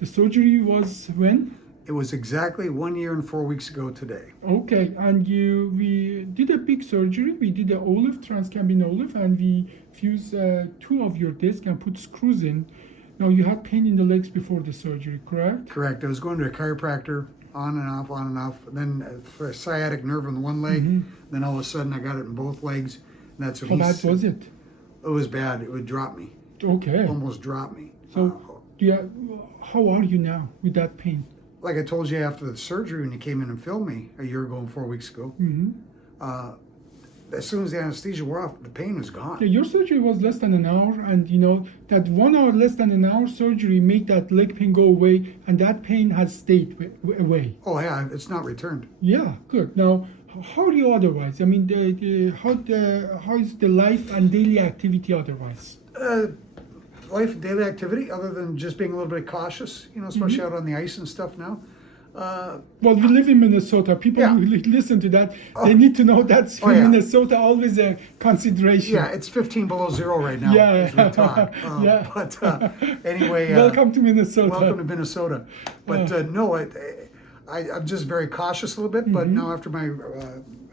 The surgery was when? It was exactly 1 year and 4 weeks ago today. Okay, and we did a big surgery. We did an OLLIF, transcambing OLLIF, and we fused two of your discs and put screws in. Now, you had pain in the legs before the surgery, correct? Correct. I was going to a chiropractor, on and off, on and off. Then for a sciatic nerve in one leg. Then all of a sudden I got it in both legs. And that's How bad was it? It was bad. It would drop me. Okay. Almost drop me. So, how are you now with that pain? Like I told you after the surgery when you came in and filmed me a year ago and 4 weeks ago, as soon as the anesthesia wore off, the pain was gone. Yeah, your surgery was less than an hour, and you know that 1 hour less than an hour surgery made that leg pain go away, and that pain has stayed away. Oh yeah, it's not returned. Yeah, good. Now, how are you otherwise? I mean, how is the life and daily activity otherwise? Life and daily activity, other than just being a little bit cautious, you know, especially out on the ice and stuff now. Well, we live in Minnesota. People who listen to that, they need to know that's for Minnesota always a consideration. Yeah, it's 15 below zero right now as we talk. But anyway, welcome to Minnesota. Welcome to Minnesota. But no, I'm just very cautious a little bit. But now after my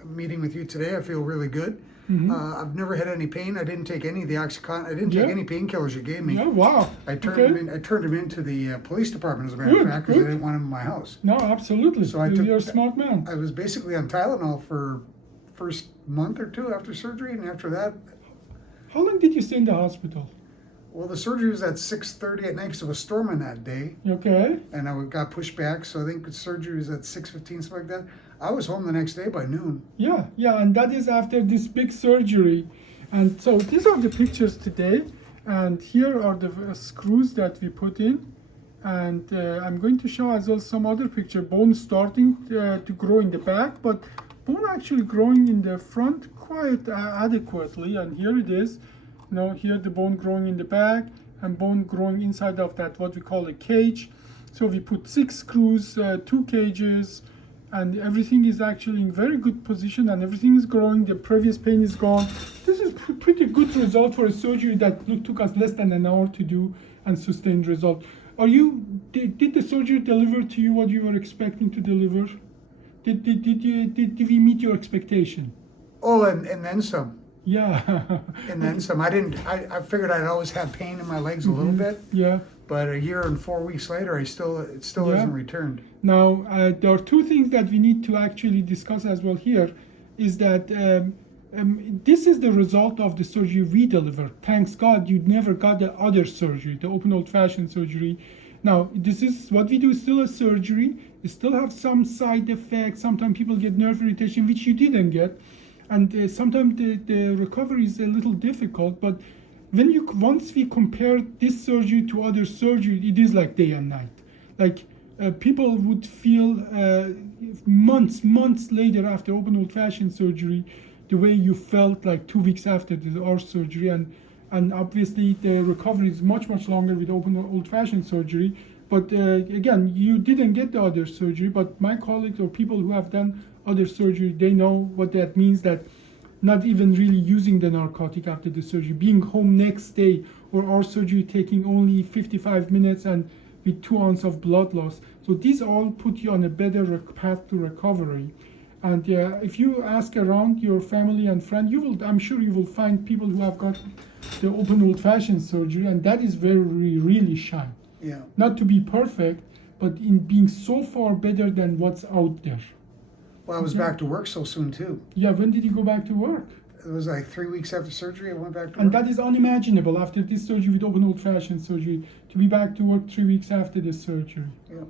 meeting with you today, I feel really good. I've never had any pain. I didn't take any of the Oxycontin. I didn't take any painkillers you gave me. Yeah, wow. I turned them into the police department, as a matter of fact, because I didn't want them in my house. No, absolutely. So you're a smart man. I was basically on Tylenol for first month or two after surgery, and after that. How long did you stay in the hospital? Well, the surgery was at 6:30 at night because it was storming that day. Okay. And I got pushed back, so I think the surgery was at 6:15, something like that. I was home the next day by noon. Yeah, and that is after this big surgery. And so these are the pictures today. And here are the screws that we put in. And I'm going to show as well some other picture. Bone starting to grow in the back, but bone actually growing in the front quite adequately. And here it is. Now here the bone growing in the back and bone growing inside of that, what we call a cage. So we put 6 screws, 2 cages, and everything is actually in very good position and everything is growing. The previous pain is gone. This is pretty good result for a surgery that took us less than an hour to do and sustained result. Did the surgery deliver to you what you were expecting to deliver? Did we meet your expectation? Oh, and then some. Yeah. And then some. I figured I'd always have pain in my legs a little bit. Yeah. But a year and 4 weeks later, it still hasn't returned. Now, there are 2 things that we need to actually discuss as well here, is that this is the result of the surgery we delivered. Thanks God you never got the other surgery, the open old-fashioned surgery. Now, this is what we do, still a surgery. You still have some side effects. Sometimes people get nerve irritation, which you didn't get. And sometimes the recovery is a little difficult, but once we compare this surgery to other surgery, it is like day and night. Like people would feel months later after open old-fashioned surgery, the way you felt like 2 weeks after our surgery, and obviously the recovery is much longer with open old-fashioned surgery. But again, you didn't get the other surgery, but my colleagues or people who have done other surgery, they know what that means, that not even really using the narcotic after the surgery, being home next day, or our surgery taking only 55 minutes and with 2 ounces of blood loss. So these all put you on a better path to recovery. And if you ask around your family and friends, I'm sure you will find people who have got the open old-fashioned surgery, and that is really shine. Yeah. Not to be perfect, but in being so far better than what's out there. Well, I was back to work so soon too. Yeah, when did you go back to work? It was like 3 weeks after surgery, I went back to work. And that is unimaginable after this surgery with open old-fashioned surgery, to be back to work 3 weeks after the surgery. Yeah.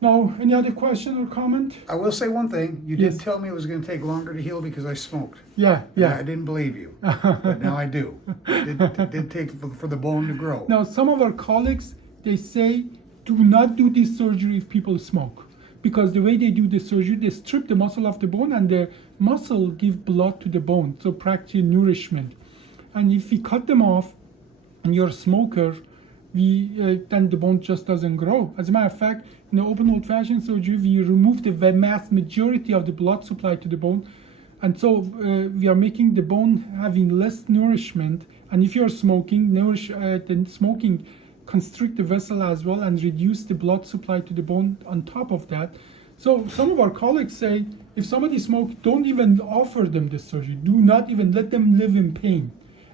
Now, any other question or comment? I will say one thing. You did tell me it was going to take longer to heal because I smoked. Yeah. I didn't believe you, but now I do. It did take for the bone to grow. Now, some of our colleagues, they say, do not do this surgery if people smoke. Because the way they do the surgery, they strip the muscle of the bone and the muscle give blood to the bone, so practically nourishment. And if we cut them off and you're a smoker, then the bone just doesn't grow. As a matter of fact, in the open old-fashioned surgery, we remove the vast majority of the blood supply to the bone. And so we are making the bone having less nourishment. And if you're smoking, constrict the vessel as well and reduce the blood supply to the bone on top of that. So some of our colleagues say, if somebody smokes, don't even offer them this surgery. Do not even let them live in pain.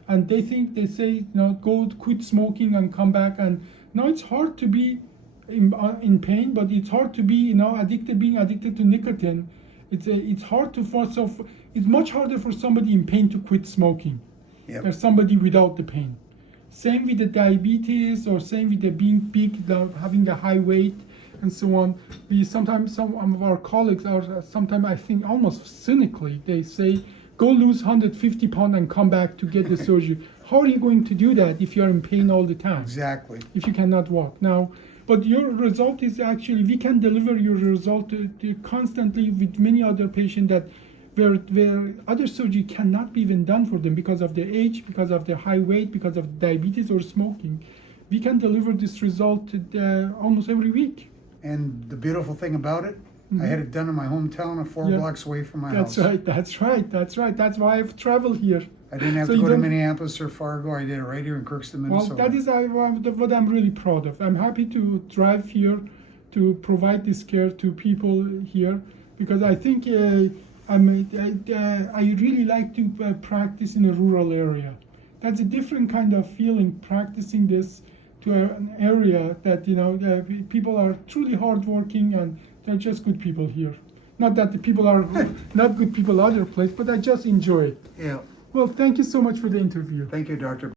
And they say, go quit smoking and come back. And now it's hard to be in pain, but it's hard to be, being addicted to nicotine. It's hard to force off. It's much harder for somebody in pain to quit smoking than somebody without the pain. Same with the diabetes, or same with the being big, having a high weight, and so on. Sometimes some of our colleagues are sometimes, I think, almost cynically, they say, go lose 150 pounds and come back to get the surgery. How are you going to do that if you're in pain all the time? Exactly. If you cannot walk. Now, but your result is actually, we can deliver your result to constantly with many other patients that where other surgery cannot be even done for them because of their age, because of their high weight, because of diabetes or smoking. We can deliver this result almost every week. And the beautiful thing about it, I had it done in my hometown, 4 blocks away from my house. That's right. That's why I've traveled here. I didn't have to go to Minneapolis or Fargo. I did it right here in Kirkston, Minnesota. Well, that is what I'm really proud of. I'm happy to drive here to provide this care to people here, because I think I really like to practice in a rural area. That's a different kind of feeling, practicing this to an area that people are truly hardworking and they're just good people here. Not that the people are not good people other place, but I just enjoy it. Yeah. Well, thank you so much for the interview. Thank you, Dr.